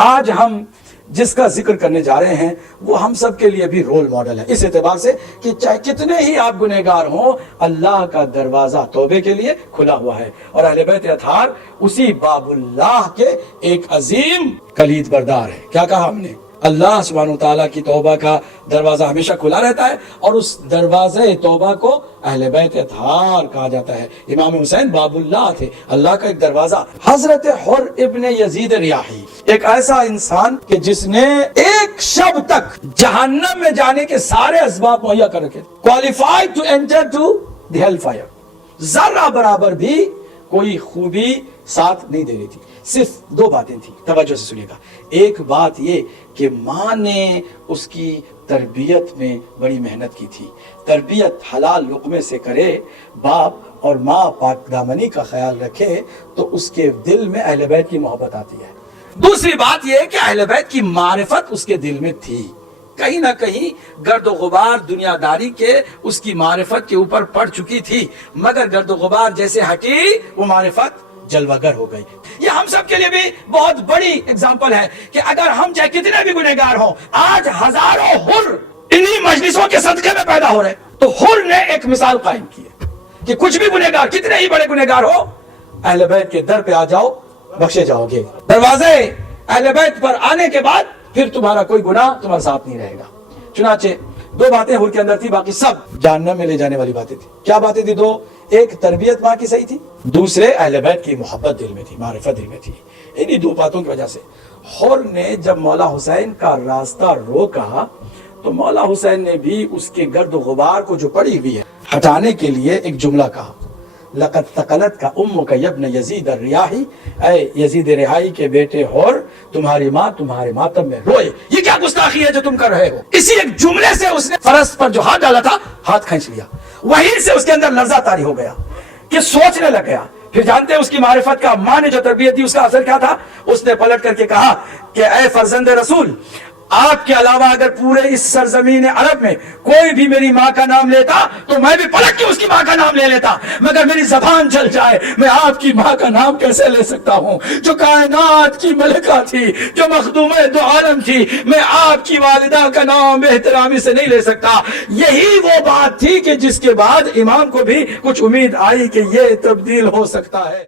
آج ہم جس کا ذکر کرنے جا رہے ہیں وہ ہم سب کے لیے بھی رول ماڈل ہے، اس اعتبار سے کہ چاہے کتنے ہی آپ گنہگار ہوں، اللہ کا دروازہ توبے کے لیے کھلا ہوا ہے، اور اہل بیت اطہار اسی باب اللہ کے ایک عظیم کلید بردار ہے۔ کیا کہا ہم نے؟ اللہ سبحانہ وتعالیٰ کی توبہ کا دروازہ ہمیشہ کھلا رہتا ہے، اور اس دروازے توبہ کو اہل بیت اطہار کہا جاتا ہے۔ امام حسین باب اللہ تھے، اللہ کا ایک دروازہ۔ حضرت حر ابن یزید ریاحی ایک ایسا انسان کہ جس نے ایک شب تک جہنم میں جانے کے سارے اسباب مہیا کر رکھے، qualified to enter to the hellfire، ذرہ برابر بھی کوئی خوبی ساتھ نہیں دے رہی تھی، صرف دو باتیں تھیں، توجہ سے سنیے گا۔ ایک بات یہ کہ ماں نے اس کی تربیت میں بڑی محنت کی تھی، تربیت حلال لقمے سے کرے، باپ اور ماں پاک دامنی کا خیال رکھے تو اس کے دل میں اہل بیت کی محبت آتی ہے۔ دوسری بات یہ کہ اہل بیت کی معرفت اس کے دل میں تھی، کہیں نہ کہیں گرد و غبار دنیا داری کے اس کی معرفت کے اوپر پڑ چکی تھی، مگر گرد و غبار جیسے ہٹی وہ معرفت جلوہ گر ہو گئی۔ یہ ہم سب کے لیے بھی بہت بڑی اگزامپل ہے کہ اگر ہم چاہے کتنے بھی گنہگار ہوں، آج ہزاروں حر انہی مجلسوں کے صدقے میں پیدا ہو رہے، تو حر نے ایک مثال قائم کی ہے کہ کچھ بھی گنہگار، کتنے ہی بڑے گنہگار ہو، اہل بیت کے در پہ آ جاؤ، بخشے جاؤ گے۔ دروازے اہل بیت پر آنے کے بعد پھر تمہارا کوئی گناہ تمہارے ساتھ نہیں رہے گا۔ چنانچہ دو باتیں حر کے اندر تھی، باقی سب جہنم میں لے جانے والی باتیں تھی۔ کیا باتیں تھی؟ دو، ایک تربیت ماں کی صحیح تھی، دوسرے اہل بیت کی محبت دل میں تھی، معرفت دل میں تھی۔ انہی دو باتوں کی وجہ سے حر نے جب مولا حسین کا راستہ روکا تو مولا حسین نے بھی اس کے گرد و غبار کو جو پڑی ہوئی ہے ہٹانے کے لیے ایک جملہ کہا، لقد ثقلت کا امک یبن یزید الریاحی، اے یزید ریاحی کے بیٹے حر، تمہاری ماں تمہارے ماتم میں روئے۔ یہ کیا گستاخی ہے جو تم کر رہے ہو؟ اسی ایک جملے سے اس نے فرس پر جو ہاتھ ڈالا تھا، ہاتھ کھینچ لیا، وہیں سے اس کے اندر لرزہ طاری ہو گیا کہ سوچنے لگ گیا۔ پھر جانتے ہیں اس کی معرفت کا، ماں نے جو تربیت دی اس کا اثر کیا تھا؟ اس نے پلٹ کر کے کہا کہ اے فرزند رسول، آپ کے علاوہ اگر پورے اس سرزمین عرب میں کوئی بھی میری ماں کا نام لیتا تو میں بھی پلٹ کے اس کی ماں کا نام لے لیتا، مگر میری زبان چل جائے میں آپ کی ماں کا نام کیسے لے سکتا ہوں جو کائنات کی ملکہ تھی، جو مخدومہ دو عالم تھی، میں آپ کی والدہ کا نام بے احترامی سے نہیں لے سکتا۔ یہی وہ بات تھی کہ جس کے بعد امام کو بھی کچھ امید آئی کہ یہ تبدیل ہو سکتا ہے۔